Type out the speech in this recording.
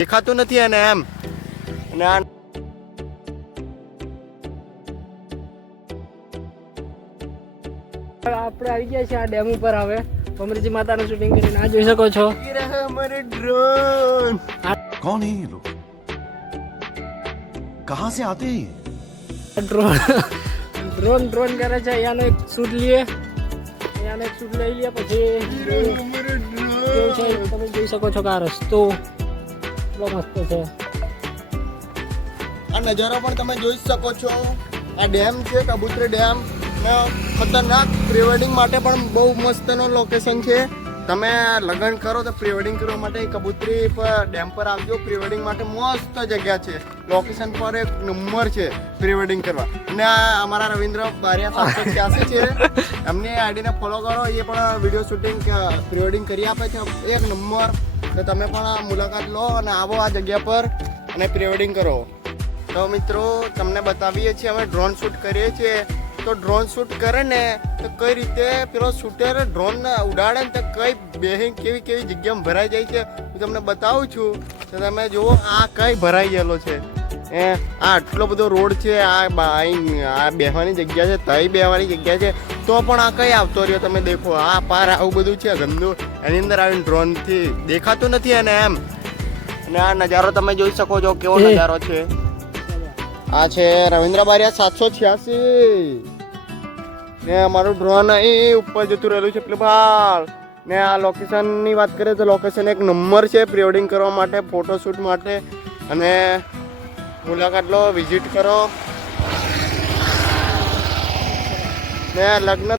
દેખાતું નથી અને એમ અને આ આપણે આવી ગયા છે આ ડેમ ઉપર. હવે ભમરીજી માતાનું શૂટિંગ કરીને આ જોઈ શકો છો. हमारे ड्रोन कौन है ये लोग कहाँ से आते हैं ये ડ્રોન કરે છે. અહીંયાનો એક શૂટ લઈએ, અહીંયાનો એક શૂટ લઈ લઈએ પછી કેવું છે તમે જોઈ શકો છો કે આ રસ્તો કેટલો મસ્ત છે. આ નજારો પણ તમે જોઈ શકો છો. આ ડેમ છે કબૂતરી ડેમ ને ખતરનાક પ્રી વેડિંગ માટે પણ બહુ મસ્તનો લોકેશન છે. તમે લગ્ન કરો તો પ્રી વેડિંગ કરવા માટે કબૂતરી પર ડેમ પર આવજો. પ્રી વેડિંગ માટે મસ્ત જગ્યા છે. લોકેશન પર એક નંબર છે પ્રી વેડિંગ કરવા. અને આ અમારા રવિન્દ્ર બારિયા 786 છે, એમની આઈડીને ફોલો કરો. એ પણ વિડીયો શૂટિંગ પ્રી વેડિંગ કરી આપે છે એક નંબર. તો તમે પણ મુલાકાત લો અને આવો આ જગ્યા પર અને પ્રી વેડિંગ કરો. તો મિત્રો તમને બતાવીએ છીએ અમે ડ્રોન શૂટ કરીએ છીએ. તો ડ્રોન શૂટ કરે ને તો કઈ રીતે પેલો શૂટર ડ્રોન ઉડાડે ને તો કઈ બેહિંગ કેવી કેવી જગ્યામાં ભરાઈ જાય છે હું તમને બતાવું છું. તો તમે જુઓ આ કઈ ભરાઈ ગયેલો છે. આ આટલો બધો રોડ છે, આ બેહવાની જગ્યા છે, તઈ બેહવાની જગ્યા છે, તો પણ આ કઈ આવતો રહ્યો. તમે દેખો આ પાર આવું બધું છે ગંદુ, એની અંદર આવીને ડ્રોનથી દેખાતું નથી અને એમ. અને આ નજારો તમે જોઈ શકો છો કેવો નજારો છે. આ છે રવિન્દ્ર બારિયા 786 ને અમારું ડ્રોન અહીં ઉપર જતું રહેલું છે પેલું બાર. ને આ લોકેશનની વાત કરીએ તો લોકેશન એક નંબર છે પ્રી વેડિંગ કરવા માટે, ફોટોશૂટ માટે. અને મુલાકાત લો, વિઝિટ કરો ને લગ્ન